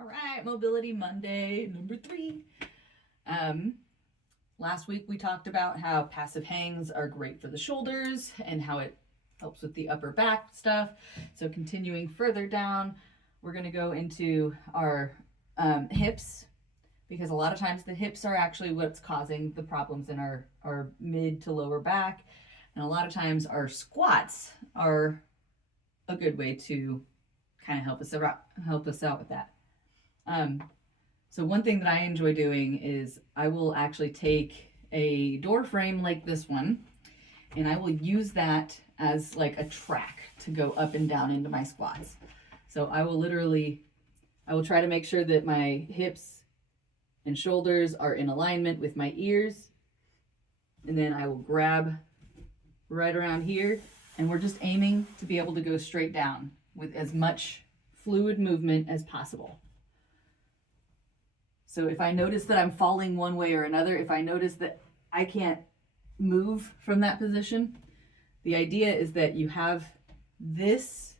All right, Mobility Monday, number 3. Last week we talked about how passive hangs are great for the shoulders and how it helps with the upper back stuff. So continuing further down, we're going to go into our hips, because a lot of times the hips are actually what's causing the problems in our mid to lower back. And a lot of times our squats are a good way to kind of help us out with that. So one thing that I enjoy doing is I will actually take a door frame like this one, and I will use that as like a track to go up and down into my squats. So I will try to make sure that my hips and shoulders are in alignment with my ears. And then I will grab right around here, and we're just aiming to be able to go straight down with as much fluid movement as possible. So if I notice that I'm falling one way or another, if I notice that I can't move from that position, the idea is that you have this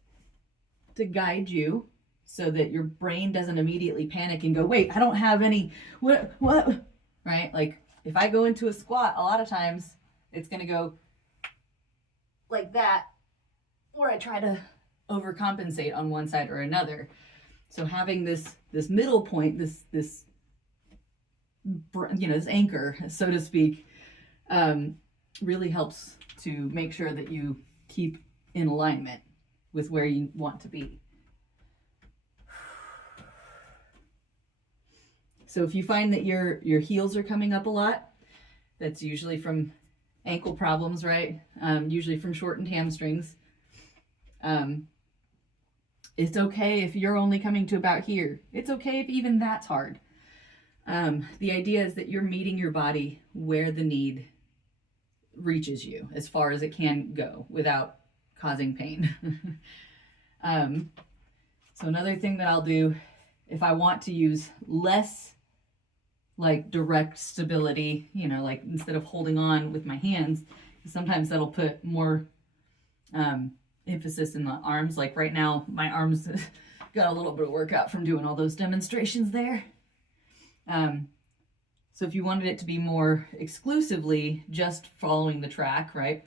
to guide you so that your brain doesn't immediately panic and go, wait, I don't have any, what, right? Like if I go into a squat, a lot of times it's going to go like that, or I try to overcompensate on one side or another. So having this middle point, this anchor, so to speak, really helps to make sure that you keep in alignment with where you want to be. So if you find that your heels are coming up a lot, that's usually from ankle problems, right? Usually from shortened hamstrings. It's okay if you're only coming to about here. It's okay if even that's hard. The idea is that you're meeting your body where the need reaches you as far as it can go without causing pain. So another thing that I'll do, if I want to use less like direct stability, like instead of holding on with my hands, sometimes that'll put more emphasis in the arms. Like right now, my arms got a little bit of workout from doing all those demonstrations there. So if you wanted it to be more exclusively just following the track, right?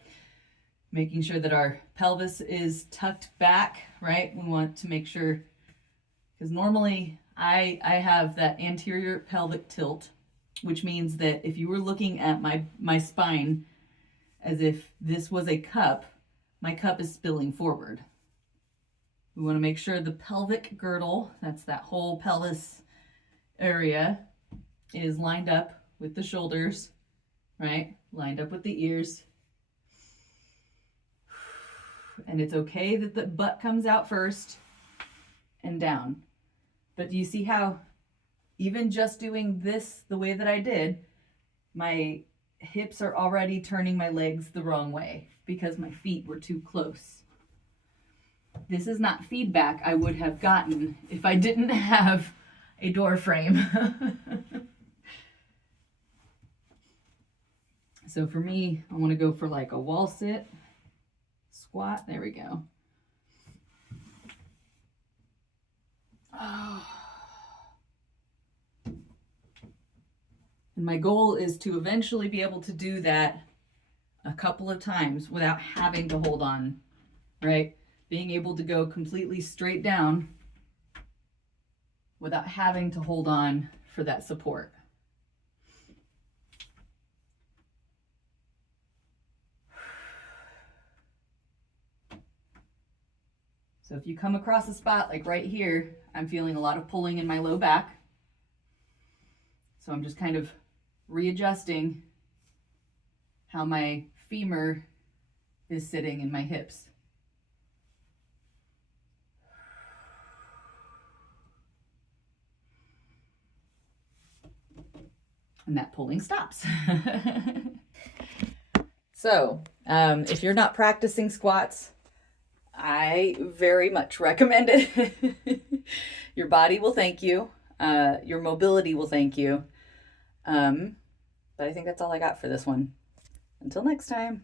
Making sure that our pelvis is tucked back, right? We want to make sure, because normally I have that anterior pelvic tilt, which means that if you were looking at my spine as if this was a cup, my cup is spilling forward. We want to make sure the pelvic girdle, that's that whole pelvis area, is lined up with the shoulders, right? Lined up with the ears. And it's okay that the butt comes out first and down. But do you see how even just doing this the way that I did, my hips are already turning my legs the wrong way because my feet were too close. This is not feedback I would have gotten if I didn't have a door frame. So for me, I want to go for like a wall sit, squat. There we go. Oh. And my goal is to eventually be able to do that a couple of times without having to hold on, right? Being able to go completely straight down without having to hold on for that support. So if you come across a spot like right here, I'm feeling a lot of pulling in my low back. So I'm just kind of readjusting how my femur is sitting in my hips. And that pulling stops. So if you're not practicing squats, I very much recommend it. Your body will thank you. Your mobility will thank you. But I think that's all I got for this one. Until next time.